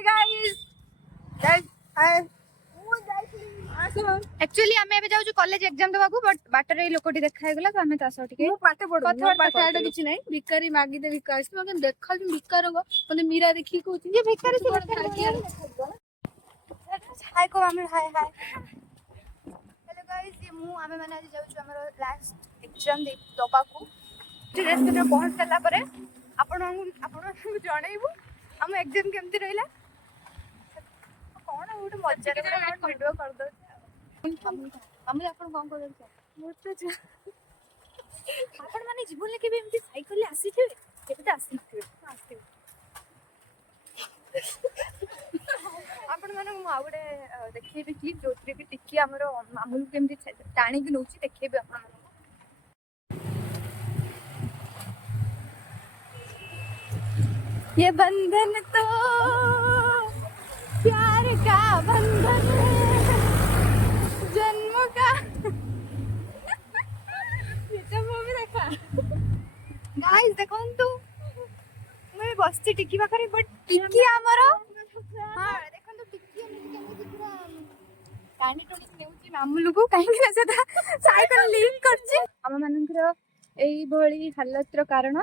Hi guys guys hi actually आमे एबे जाउ कॉलेज एग्जाम देबाकू बट बाटर रे लोकटी देखा गेला तो आमे तासो ठीक मु पाटे पढु मो पाटे किछि नै भिकारी मागी दे विकास मगे देखा जे भिकार गो मने मीरा देखि कहउछि ये भिकारी से हाय को आमे हाय हाय हेलो गाइस ये मु आमे माने आज जाउ हमर लास्ट एग्जाम दे दबाकू रेस्टोरेंट पहुंच गला परे आपण जणैबू हम एग्जाम केमती रहिला कोन ओटे मजा रे वीडियो कर दो हम आपण कोन कर दो मोटे आपण माने जीवन के एमती साइकिल आसी थे केते आसी थे आपण माने मु आउडे देखिबे क्लिप जोतरे के टिकी हमरो मामूल केमती टाणी के नउची देखिबे आपण ये बंधन तो प्यार का बंधन जन्म का ये तो मूवी देखा गाइस देखो तू मैं बसती टिकी पाखरे बट टिकी हमरो हां देखो तू टिकी केमती पूरा कानी टोनी नेउची मामूलु को काहे कि से साइकिल लीक करछि हम मानकर एई भली हालत रो कारण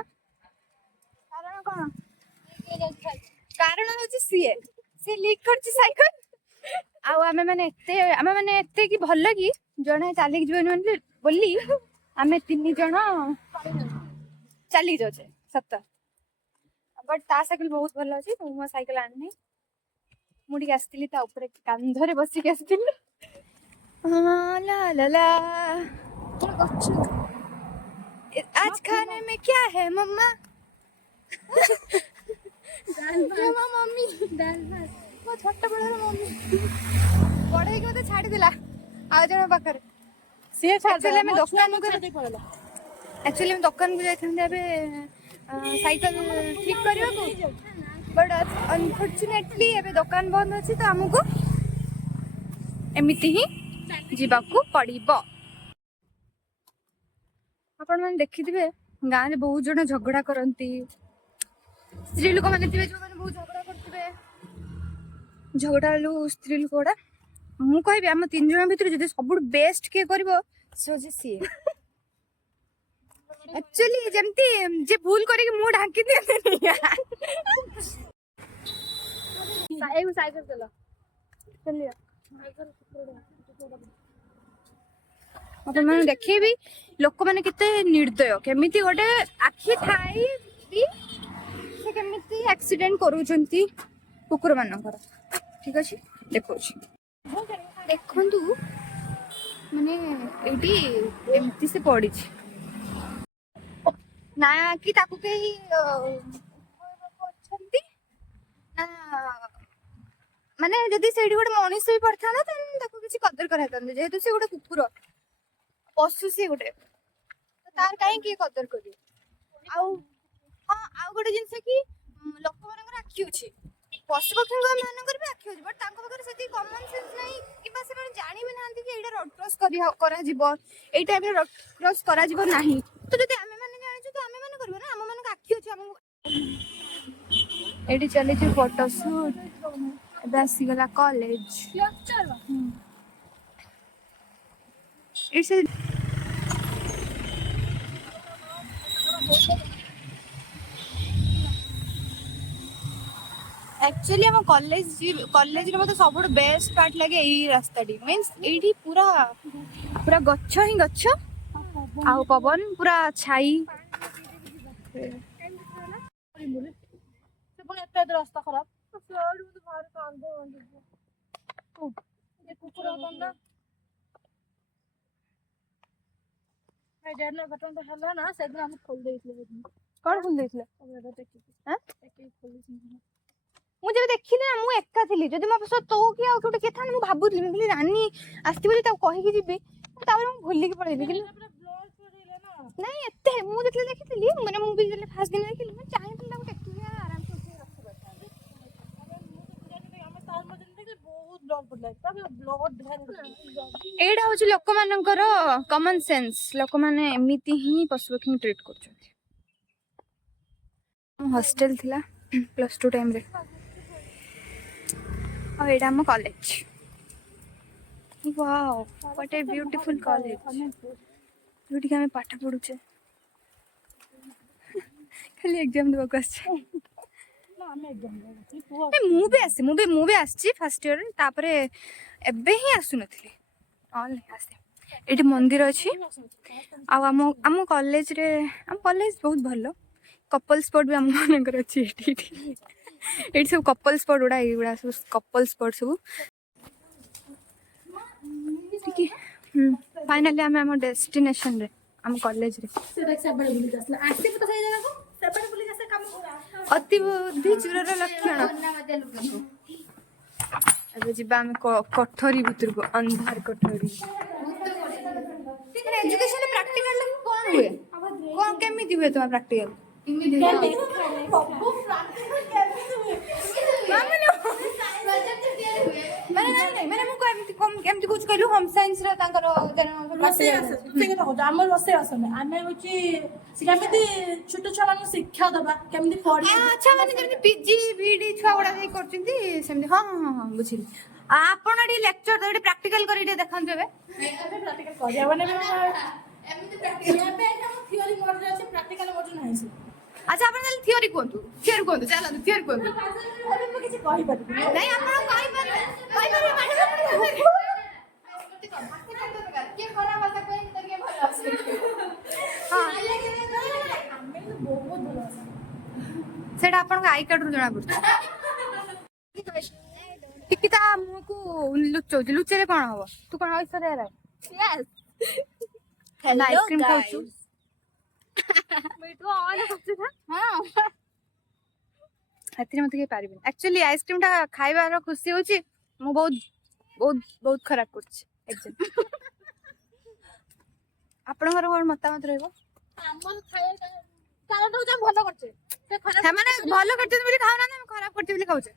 कोन कारण होची सी लीक करछि साइकिल आउ आमे माने एते कि भल्ला कि जणे चाली जीवन बोली आमे तीन जण चाली जाछे सत बट ता साइकिल बहुत भल अछि मो साइकिल आननी मुडी आस्तिली ता ऊपर कांधरे बसी के आस्तिली ला ला ला आज खाने में क्या है मम्मा मम्मी दाल भात मो छोट बड़ मम्मी बड़े के मते छाडी दिला आ जण पाखर से एक्चुअली में दुकान को एक्चुअली में दुकान को जाइथन अबे साइकिल ठीक करियो को बट अनफॉर्चूनेटली अबे दुकान बंद अछि तो हमको एमिति ही जीवा को पड़िबो आपण मन देखिथिबे गां रे बहुत जण झगड़ा करंती स्त्री लोक माने थिबे जो माने बहुत झगड़ा करथिबे झगड़ा लो स्त्री लोक गोडा मु कहबे हम तीन जण भीतर जदि सब बेस्ट के करबो से जे सी एक्चुअली जेमती जे भूल करे कि मु ढांकी दे साइकिल चला चलिए अपन मन देखिबी लोक माने किते निर्दय केमिति गोटे आखी थाई भी से केमिति एक्सीडेंट करूचंती कुकुर मानकर ठीक अछि देखो देखंतु माने एटी एमती से पड़ी ना कि ताकू कही अछंती ना माने जदी सेडी गोटे मनीष भी पड़था ना ताकू किछि कदर कराथन जेहेतु से गोटे कुकुर पशु से गोटे तार काहे की कदर करी आउ हां आउ गोटे जिंस कि लोक मानकर आखी अछि पशु पक्षी मानकर भी आखी अछि बट तांको बगर सेती कॉमन सेंस नाही कि बस माने जानि भी नांती कि एटा रोड क्रॉस करा जीवो एई टाइप रे रोड क्रॉस करा जीवो नाही तो जदी आमे माने जानि तो आमे माने करबो ना हम माने आखी अछि हम एटी चले छी फोटो शूट एबासी गला कॉलेज इट्स एक्चुअली हम कॉलेज रे मते सब बेस्ट पार्ट लगे एई रास्ता डी मींस एडी पूरा पूरा गच्छ ही गच्छ आउ पवन पूरा छाई से पण एते रास्ता खराब तो फ्लड में बाहर कांदो ये कुकुर बंदा ए जेना बटन तो हल्ला ना से दिन हम खोल देइछले कोन खोल देइछले हां खोल देइछले मु जब देखिले ना मु एका थिली जदी म बस तो कि आ कोटे केथा मु भाबुतली मैं रानी आस्ती बोली ता कहि कि जिबे तापर मु भूली कि पळेली कि नहीं एते मु देखितली माने मु भी जले फास्ट दिन देखिली मैं चाहे तो लागो टेकी आराम से रखि बता हम तार मजन देख बहुत डर पड़ला तब ब्लड ढार एडा होची लोक मानकर कॉमन सेंस लोक माने एमिति ही पशु पक्षी ट्रीट करछथि हॉस्टल थिला +2 टाइम रे ଆଉ ଏଇଟା ଆମ college. Wow what A beautiful college, ଯୋଉଠିକି ଆମେ ପାଠ ପଢୁଛେ। ଖାଲି ଏକ୍ଜାମ ଦେବାକୁ ଆସିଛେ। ମୁଁ ବି ଆସିଛି ଫାର୍ଷ୍ଟ ଇୟରରେ, ତାପରେ ଏବେ ହିଁ ଆସୁନଥିଲି, ନହେଲେ ଆସେ। ଏଠି ମନ୍ଦିର ଅଛି, ଆଉ ଆମ କଲେଜରେ ବହୁତ ଭଲ। କପଲ ସ୍ପଟ ବି ଆମ ମାନଙ୍କର ଅଛି ଏଠି। ଏଇଠି ସବୁ କପଲ ସ୍ପଟ ଗୁଡା, ଏଇଗୁଡା ସବୁ କପଲ ସ୍ପଟ ସବୁ। ଫାଇନାଲି ଆମେ ଆମ ଡେଷ୍ଟିନେସନରେ, ଆମ କଲେଜରେ। ଅତି ବୁଦ୍ଧି ଚୁରର ଲକ୍ଷଣ। ଏବେ ଯିବା ଆମେ କୋଠରୀ ଭିତରକୁ, ଅନ୍ଧାର କୋଠରୀ। ଏଜୁକେସନ ପ୍ରାକ୍ଟିକାଲ କଣ ହୁଏ, କଣ କେମିତି ହୁଏ ତମ ପ୍ରାକ୍ଟିକାଲ? ମାନେ ମୁଁ କେମିତି କହୁଛି କହିଲୁ, ହୋମ ସାଇନ୍ସ ର ତାଙ୍କର ଆମର ରୋଷେଇ ଆସନି, ଆମେ ହଉଛି କେମିତି ଛୋଟ ଛୁଆ ମାନଙ୍କୁ ଶିକ୍ଷା ଦବା, କେମିତି ପଢିବା। ଆଚ୍ଛା, ମାନେ ଯେମିତି ପିଜି ବିଡି ଛୁଆ ଗୁଡା ଯାଇ କରୁଛନ୍ତି ସେମିତି। ହଁ ହଁ ହଁ ବୁଝିଲି। ଆପଣ ଟିକେ ଲେକ୍ଚର ଗୋଟେ ପ୍ରାକ୍ଟିକାଲ କରି ଟିକେ ଦେଖନ୍ତୁ ଏବେ। କରିବା ମାନେ ଥିଓରି ମୋଡରେ ଅଛି, ପ୍ରାକ୍ଟିକାଲ ମୋଡରେ ନାହିଁ। ଆଚ୍ଛା, ଆପଣ ତାହେଲେ ଥିଓରି କୁହନ୍ତୁ, ଚାଲନ୍ତୁ ଥିଓରି କୁହନ୍ତୁ। ମୁଁ କିଛି କହିପାରିବିନି। ନାଇଁ ଆପଣ କହିପାରିବେ। ସେଇଟା ଆପଣଙ୍କ ଆଇ କାର୍ଡରୁ ଜଣା ପଡୁଛି। ଟିକେ ତା ମୁହଁକୁ ଲୁଚଉଛି, ଲୁଚେଇଲେ କଣ ହବ? ତୁ କଣ ଐଶ୍ୱର୍ଯ୍ୟା ରାୟ? ଆଇସ୍କ୍ରିମ ଖାଉଛୁ? ସେଥିରେ ମତେ କେହି ପାରିବେନି। ଆକ୍ଚୁଆଲି ଆଇସ୍କ୍ରିମ ଟା ଖାଇବାର ଖୁସି ହଉଛି ମୁଁ ବହୁତ ବହୁତ ବହୁତ ଖରାପ କରୁଛି ଏକ୍ସାମ। ଆପଣଙ୍କର କଣ ମତାମତ ରହିବ? ଭଲ କରୁଛେ, ସେମାନେ ଭଲ କରିଛନ୍ତି ବୋଲି ଖାଉନାହାନ୍ତି, ଆମେ ଖରାପ କରୁଛେ ବୋଲି ଖାଉଛେ।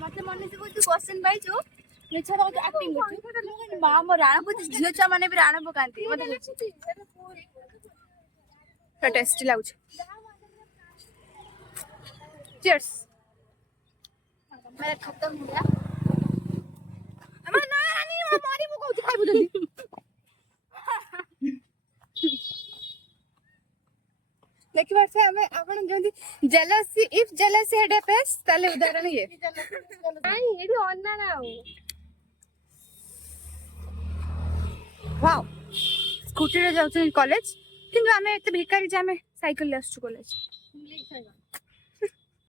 ମତେ ମନେ କହୁଛୁ କ୍ୱେଶ୍ଚନ ପାଇଛୁ, ମିଛରେ ହଉଛି ଆକ୍ଟିଂ କରୁଛୁ। ମା ମୋ ରାଣ କହୁଛି, ଝିଅ ଛୁଆ ମାନେ ବି ରାଣ ପକାନ୍ତି। ମତେ ଟେଷ୍ଟି ଲାଗୁଛି। ଚିୟର୍ସ। मेरा खत्म हो गया। ମାରିବୁ କହୁଛି, ଖାଇବୁ ଯଦି। ଦେଖିପାରୁଛେ ଆମେ, ଆପଣ ଯେମିତି jealousy, if jealousy had a face, ତାହେଲେ ଉଦାହରଣ ଇଏ। ନାଇଁ ଏଠି ଅନା ନା ଆଉ। ୱାଓ, ସ୍କୁଟିରେ ଯାଉଛନ୍ତି କଲେଜ, କିନ୍ତୁ ଆମେ ଏତେ ଭିକାରୀ ଯେ ଆମେ ସାଇକେଲରେ ଆସୁଛୁ କଲେଜ।